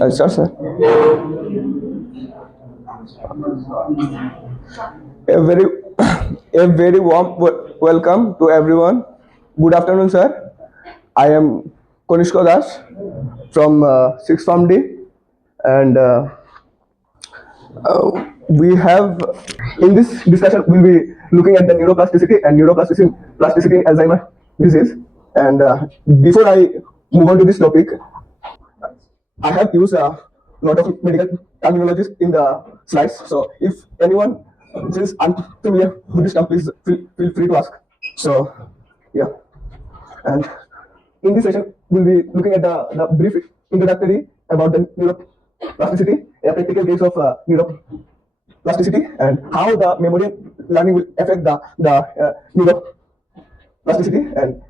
I'll start, sir. A very, a very warm welcome to everyone. Good afternoon, sir. I am Kanishka Das from 6th Form D, and we have in this discussion we'll be looking at the neuroplasticity and neuroplasticity in Alzheimer disease. And before I move on to this topic, I have used a lot of medical terminologies in the slides. So if anyone is unfamiliar with this term, please feel free to ask. So yeah, and in this session we'll be looking at the brief introductory about the neuroplasticity, a practical case of neuroplasticity, and how the memory learning will affect the neuroplasticity, and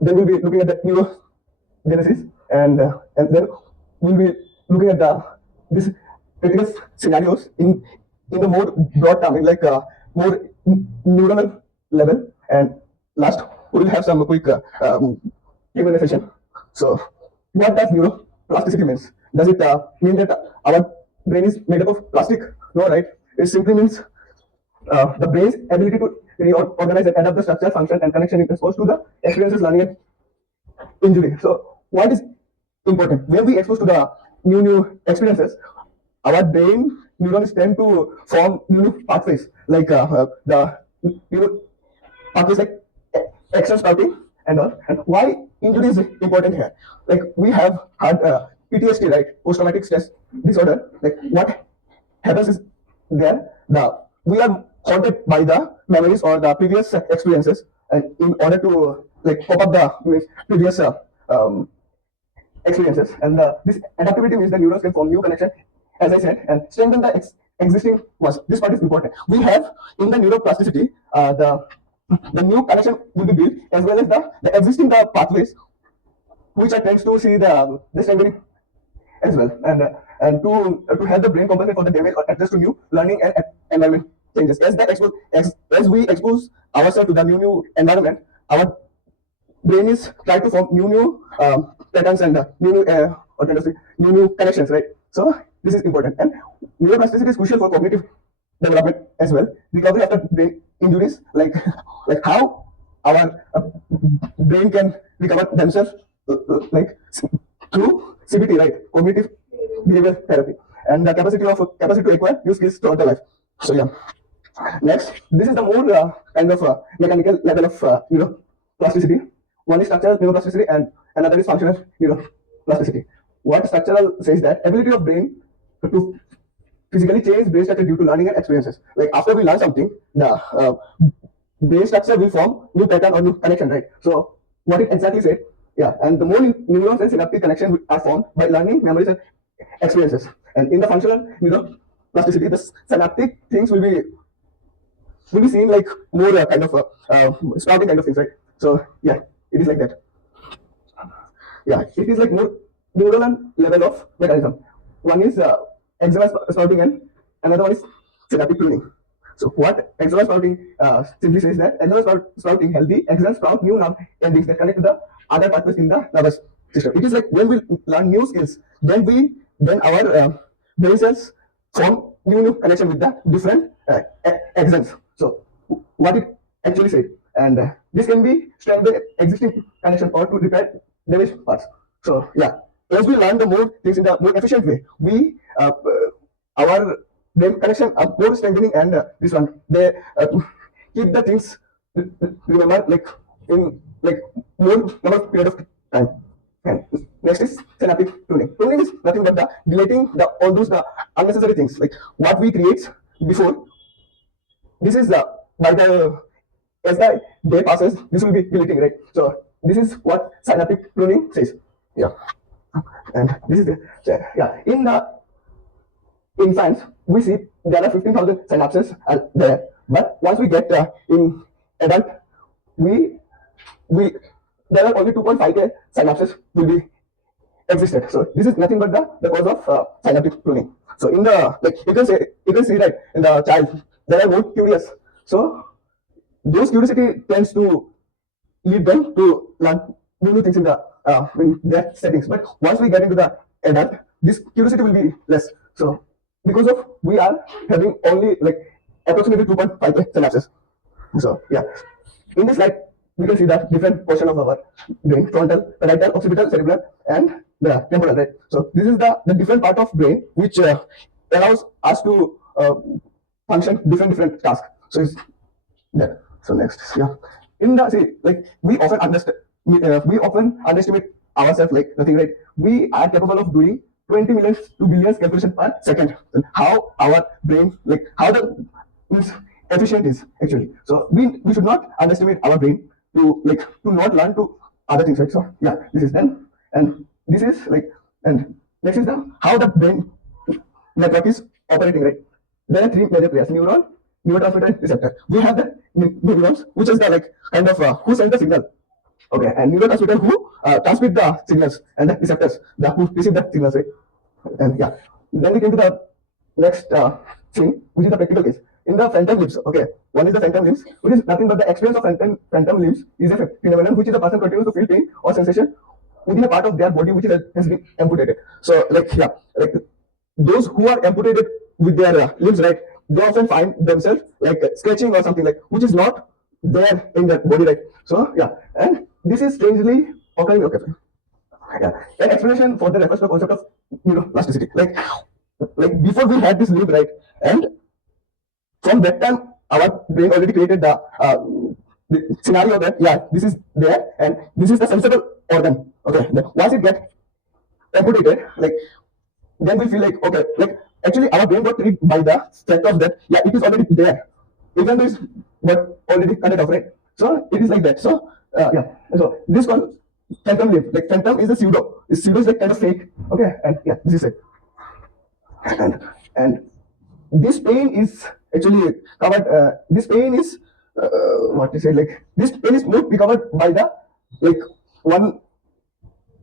then we'll be looking at the neurogenesis, and then we'll be looking at the this critical scenarios in the more broad term, in like more neuronal level, and last we will have some quick Q&A session. So, what does neuroplasticity means? Does it mean that our brain is made up of plastic? No, right? It simply means the brain's ability to reorganize and adapt the structure, function, and connection in response to the experiences, learning, and injury. So, what is important when we expose to the new experiences? Our brain neurons tend to form new pathways, like the new pathways like action sprouting and all. And why injury is important here? Like we have had PTSD, right? Post-traumatic stress disorder. Like what happens is there the we are haunted by the memories or the previous experiences, and in order to like pop up the previous um, experiences, and this adaptivity means the neurons can form new connection, as I said, and strengthen the existing ones. This part is important. We have in the neuroplasticity the new connection will be built, as well as the existing the pathways which are tends to see the strengthening as well, and to help the brain compensate for the damage or adjust to new learning and environment changes. As we expose ourselves to the new environment, our brain is trying to form new patterns and what can I say, new connections, right? So this is important, and neuroplasticity is crucial for cognitive development as well. Recovery after brain injuries, like like how our brain can recover themselves, like through CBT, right? Cognitive behavior therapy, and the capacity to acquire new skills throughout the life. So yeah. Next, this is the more kind of mechanical level of neuroplasticity. One is structural neuroplasticity and another is functional neuroplasticity. What structural says that ability of brain to physically change brain structure due to learning and experiences. Like after we learn something, the brain structure will form new pattern or new connection, right? So what it exactly said, yeah, and the more neurons and synaptic connection are formed by learning, memories, and experiences. And in the functional neuroplasticity, the synaptic things will be seen like more kind of sprouting kind of things, right? So yeah, it is like that. Yeah, it is like more neuronal level of mechanism. One is axonal sprouting and another one is synaptic pruning. So what axonal sprouting simply says that axonal sprouting healthy axons sprout new nerve endings that connect to the other pathways in the nervous system. It is like when we learn new skills, then our brain cells form new connection with the different axons. So what it actually said, and this can be strengthen existing connection or to repair damaged parts. So yeah, as we learn the more things in the more efficient way, we our brain connection are more strengthening, and this one they keep the things remember like in like more number of period of time. And next is synaptic pruning. Pruning is nothing but the deleting the all those the unnecessary things like what we create before. This is by the as the day passes, this will be deleting, right? So this is what synaptic pruning says. Yeah, and this is the yeah. In the infants, we see there are 15,000 synapses are there, but once we get in adult, we we there are only 2.5K synapses will be existed. So this is nothing but the cause of synaptic pruning. So in the like you can see that in the child they are more curious. So those curiosity tends to lead them to learn new things in their settings. But once we get into the adult, this curiosity will be less. So because of we are having only like approximately 2.5 synapses. So yeah, in this slide we can see the different portion of our brain: frontal, parietal, occipital, cerebral, and the temporal. Right. So this is the different part of brain which allows us to function different tasks. So it's there. So next, yeah. In the see, like we often underestimate ourselves. Like the thing, right? We are capable of doing 20 millions to billions calculations per second. And how our brain, like how the means efficient is actually. So we should not underestimate our brain to not learn to other things, right? So yeah, this is then, and this is like, and next is the how the brain network is operating, right? There are three major players: neuron, neurotransmitter, and receptor. We have the neurons, which is the like kind of who send the signal, okay, and neurotransmitter who transmit the signals, and the receptors the who receive the signals, right? And yeah, then we came to the next thing, which is the practical case. In the phantom limbs, okay, one is the phantom limbs, which is nothing but the experience of phantom limbs is a phenomenon which is a person continues to feel pain or sensation within a part of their body which has been amputated. So like yeah, like those who are amputated with their limbs, right, they often find themselves like scratching or something like which is not there in their body, right? So yeah, and this is strangely occurring. Okay, yeah, an explanation for the refers to the concept of neuroplasticity. Like before we had this limb, right, and from that time our brain already created the scenario that yeah, this is there and this is the sensible organ. Okay, then once it get amputated, like then we feel like okay, like actually our brain got tricked by the fact of that yeah, it is already there, even though it's but already cut it off, right? So it is like that. So yeah, so this called phantom limb. Like phantom is a pseudo. Pseudo is like kind of fake. Okay, and yeah, this is it. And this pain is actually covered. This pain is what to say, like this pain is not be covered by the like one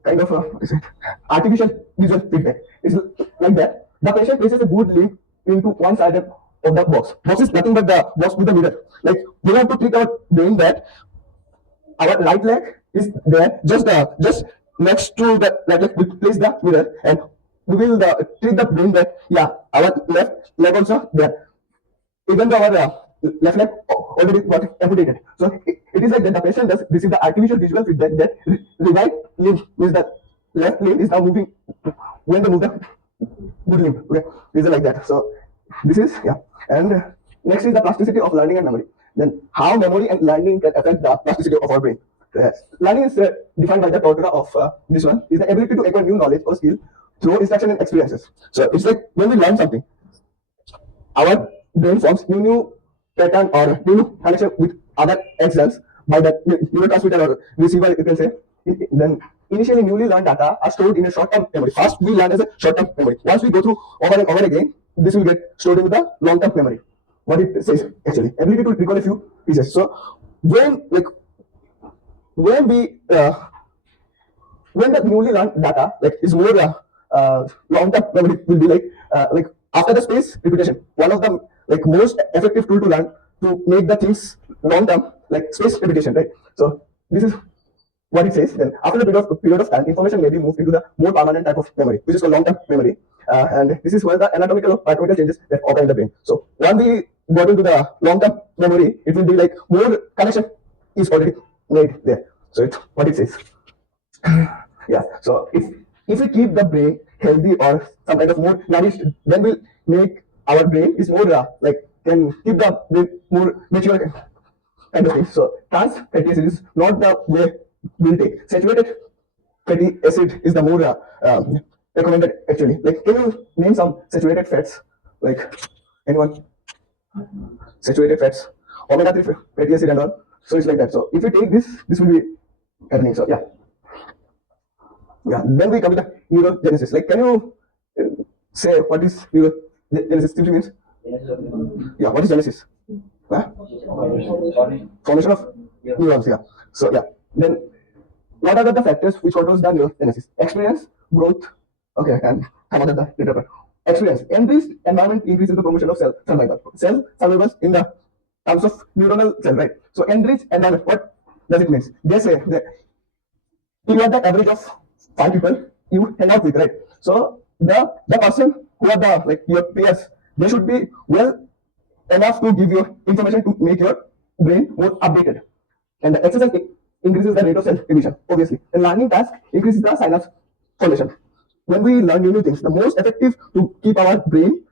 kind of what is it, artificial visual feedback. It's like that. The patient places a good limb into one side of the box. Box is nothing but the box with the mirror. Like we have to trick our brain that our right leg is there, just next to the right leg we place the mirror, and we will treat the brain that yeah, our left leg also there, even though our left leg already got amputated. So it is like that the patient does receive the artificial visual feedback that the right limb means that left limb is now moving when they move the good limb. Okay, this is like that. So this is yeah, and next is the plasticity of learning and memory. Then how memory and learning can affect the plasticity of our brain. Learning is defined by the tortura of this one is the ability to acquire new knowledge or skill through instruction and experiences. So it's like when we learn something, our brain forms new pattern or new connection with other cells by the neurotransmitter or receiver, you can say. Then initially newly learned data are stored in a short-term memory. First we learn as a short-term memory. Once we go through over and over again, this will get stored into the long-term memory. What it says actually, ability to recall a few pieces. So when like when we when the newly learned data like is more long-term memory will be like after the space repetition, one of the like most effective tool to learn to make the things long-term, like space repetition, right? So this is what it says. Then after the period of time, information may be moved into the more permanent type of memory, which is called long-term memory. And this is where the anatomical or biochemical changes that occur in the brain. So when we got into the long-term memory, it will be like more connection is already made there. So it's what it says. Yeah. So if we keep the brain healthy or some kind of more nourished, then we'll make our brain is more like can keep the brain more mature kind of thing. So trans fatty acid is not the way we'll take. Saturated fatty acid is the more recommended actually. Like can you name some saturated fats? Like anyone? Saturated fats, omega-3 fatty acid and all. So it's like that. So if you take this will be happening. So yeah. Yeah, then we come to the neurogenesis. Like, can you say what is neurogenesis simply means? Yeah, what is genesis? Huh? Formation of neurons. Yeah. So yeah, then what are the factors which controls the neurogenesis? Experience, growth. Okay, and some other the later. Experience, enriched environment increases the promotion of cell survival. Cell survival in the terms of neuronal cell, right? So enriched environment. What does it mean? They say that you are the average of 5 people you hang out with, right? So the person who are the like your peers, they should be well enough to give you information to make your brain more updated. And the exercise increases the rate of self-revision, obviously. The learning task increases the synapse formation. When we learn new things, the most effective to keep our brain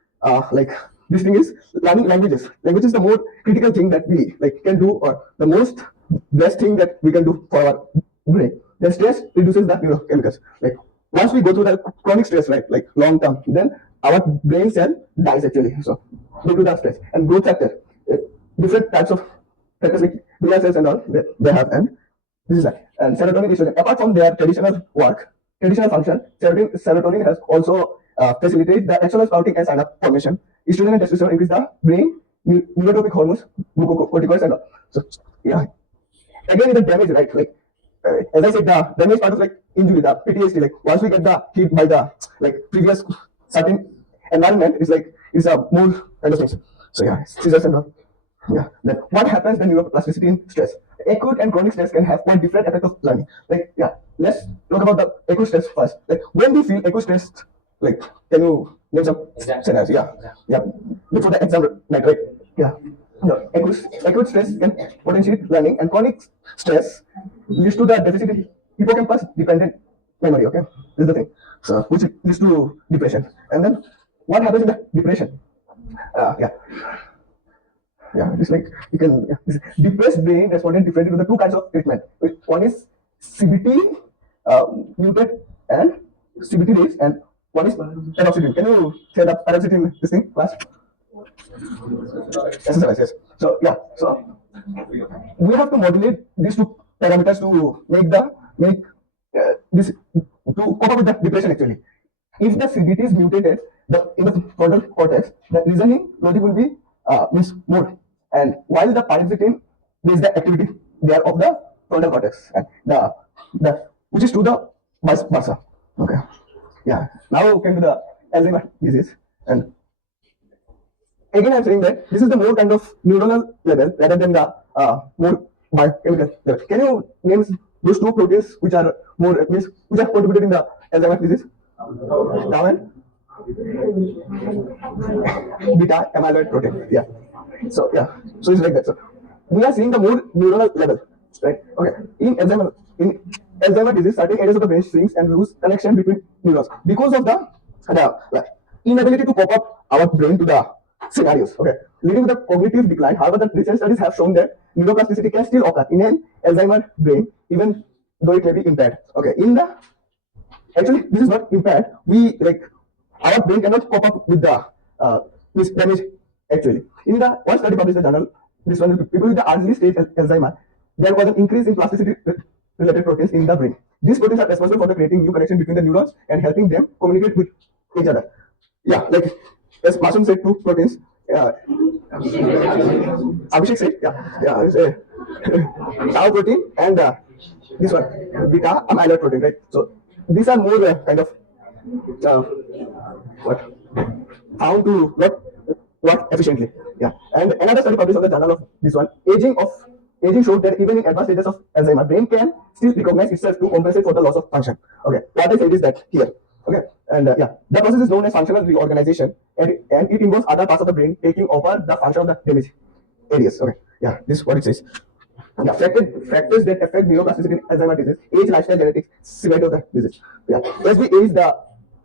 like this thing is learning languages. Language is the more critical thing that we like can do, or the most best thing that we can do for our brain. The stress reduces the neurochemicals. Like once we go through the chronic stress, right, like long term, then our brain cell dies actually. So due to the stress and growth factor, different types of factors like glial cells and all they have, and this is that. And serotonin, estrogen, apart from their traditional work, traditional function, serotonin has also facilitated the axonal sprouting and synapse formation. Estrogen and testosterone increase the brain neurotropic hormones, glucocorticoids and all. So yeah, again the damage, right? Like as I said, the damage part of like injury, the PTSD. Like once we get the hit by the like previous certain environment, it's a more kind of things. So yeah, scissors and all. Yeah. Then what happens when neuroplasticity in stress? Acute and chronic stress can have quite different effect of learning. Like yeah, let's talk about the acute stress first. Like when we feel acute stress, like can you name some scenarios? Yeah, yeah. Before the exam night, right? Yeah. No, acute stress can potentiate learning, and chronic stress leads to the deficit in hippocampus dependent memory. Okay, this is the thing. So which leads to depression. And then what happens in the depression? Yeah, yeah, it's like you can this depressed brain responded differently to the two kinds of treatment. One is CBT muted and CBT raised, and one is paroxetine. Can you say the paroxetine this thing class? SSRIs, yes. So yeah, so we have to modulate these two parameters to make this to cope up with the depression actually. If the CBT is mutated, in the frontal cortex, the reasoning logic will be means more, and while the paroxetine is the activity there of the frontal cortex, and the which is to the vice versa. Okay, yeah. Now came to the Alzheimer disease, and again I'm saying that this is the more kind of neuronal level rather than the more biochemical level. Can you name those two proteins which are more means which are contributed in the Alzheimer disease? Now and beta amyloid protein. Yeah. So yeah. So it's like that. So we are seeing the more neuronal level, right? Okay. In Alzheimer disease, certain areas of the brain shrinks and lose connection between neurons because of the inability to cope up our brain to the scenarios. Okay, leading to the cognitive decline. However, the recent studies have shown that neuroplasticity can still occur in an Alzheimer brain, even though it may be impaired. Okay, actually this is not impaired. We like our brain cannot cope up with the this damage actually. In the one study published in the journal, this one people with the early stage Alzheimer, there was an increase in plasticity related proteins in the brain. These proteins are responsible for the creating new connection between the neurons and helping them communicate with each other. Yeah, like as Masum said, two proteins. Abhishek said, yeah, it's a tau protein and this one beta amyloid protein, right? So these are more kind of uh, what found to not work efficiently. Yeah, and another study published on the journal of this one, aging showed that even in advanced stages of Alzheimer, brain can still recognize itself to compensate for the loss of function. Okay, what I said is that here. Okay, and yeah, the process is known as functional reorganization, and it involves other parts of the brain taking over the function of the damaged areas. Okay, yeah, this is what it says. Yeah, factors that affect neuroplasticity in Alzheimer's disease: age, lifestyle, genetics, severity of the disease. Yeah, as we age,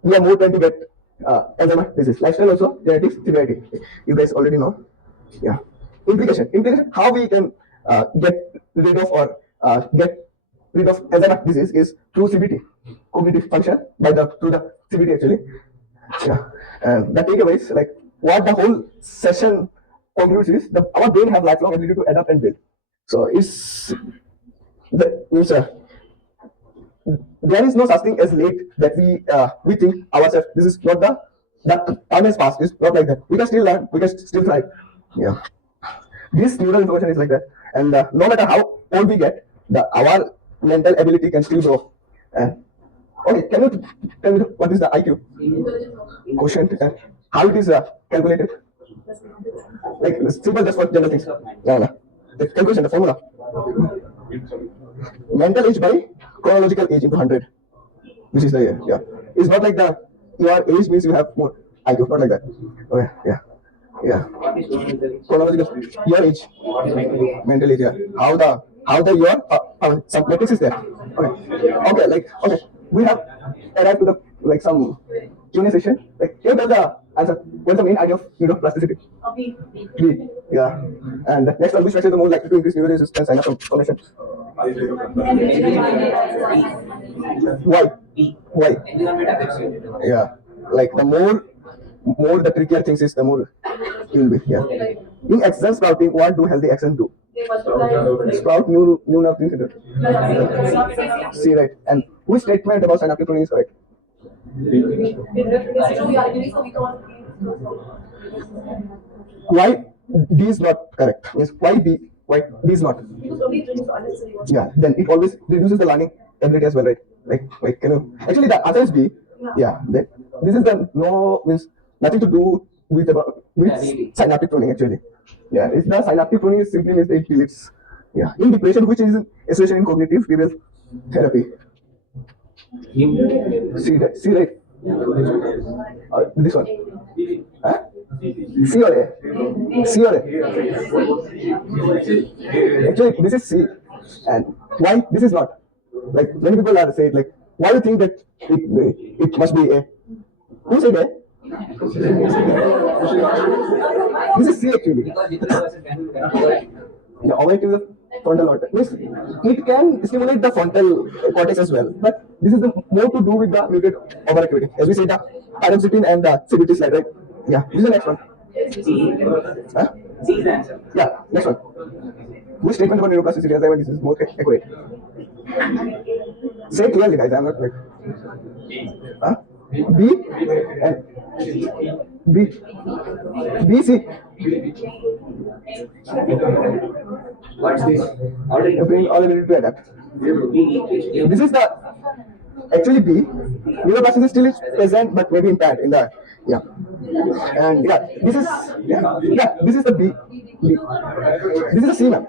we are more tend to get Alzheimer's disease. Lifestyle also, genetics, severity. You guys already know. Yeah, implication. How we can get rid of or get rid of Alzheimer's disease is through CBT, cognitive function through the CBT actually. Yeah, and the takeaways like what the whole session concludes is our brain have lifelong ability to adapt and build. So there is no such thing as late that we think ourselves. This is not that time has passed. It's not like that. We can still learn. We can still thrive. Yeah, this neural information is like that, and no matter how old we get, our mental ability can still grow. Okay, can you tell me what is the IQ quotient and how it is calculated? Like simple, just for general things. No, no. The calculation, the formula. Mental age by chronological age into 100, which is the yeah. It's not like the your age means you have more IQ, not like that. Okay, yeah, yeah. Chronological, your age, mental age, yeah. How the your some metrics is there. Okay, okay, like okay, we have arrived to the like some Q&A session. Like here does the answer. What's the main idea of neuroplasticity? B. Yeah. And the next one, which structure is the more likely to increase neural resistance and formation? Why? Why? Yeah. Like the more the trickier things is, the more you'll be. Yeah. In exam sprouting, what do healthy accents do? Sprout new nothing. See, right. And which statement about synaptic protein is correct? Why D is not correct? Yes, why B? Why D is not? Yeah, then it always reduces the learning ability as well, right? Like can you actually the answer is B. Yeah, then this is the no means nothing to do with about with synaptic pruning actually. Yeah, it's the synaptic pruning is simply means it deletes. Yeah, in depression, which is association in cognitive behavioral therapy. See right. This one. Huh? C or A? C or A? Actually, this is C. And why this is not? Like many people are saying, like, why do you think that it must be A? Who said A? This is C actually. Yeah, overactive is the frontal cortex. Means it can stimulate the frontal cortex as well, but this is the more to do with the muted overactivity. As we say, the paroxetine and the CBT slide, right? Yeah, this is the next one. Huh? Yeah, next one. Which statement about neuroplasticity as I this is more accurate? Say clearly, guys. I'm not like. Huh? B and B B C. What's this? Your brain all ability to adapt. This is the actually B. Neuroplasticity still is present, but maybe impaired in the yeah. And yeah, this is this is the B. B. This is the C, ma'am.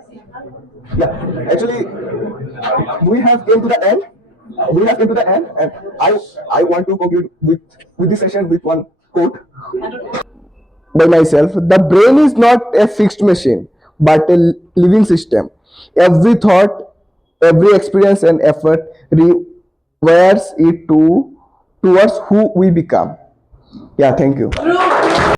Yeah, actually, we have came to the end. We have came to the end, and I want to conclude with this session with one quote by myself. The brain is not a fixed machine, but a living system. Every thought, every experience, and effort rewires it towards who we become. Yeah, thank you.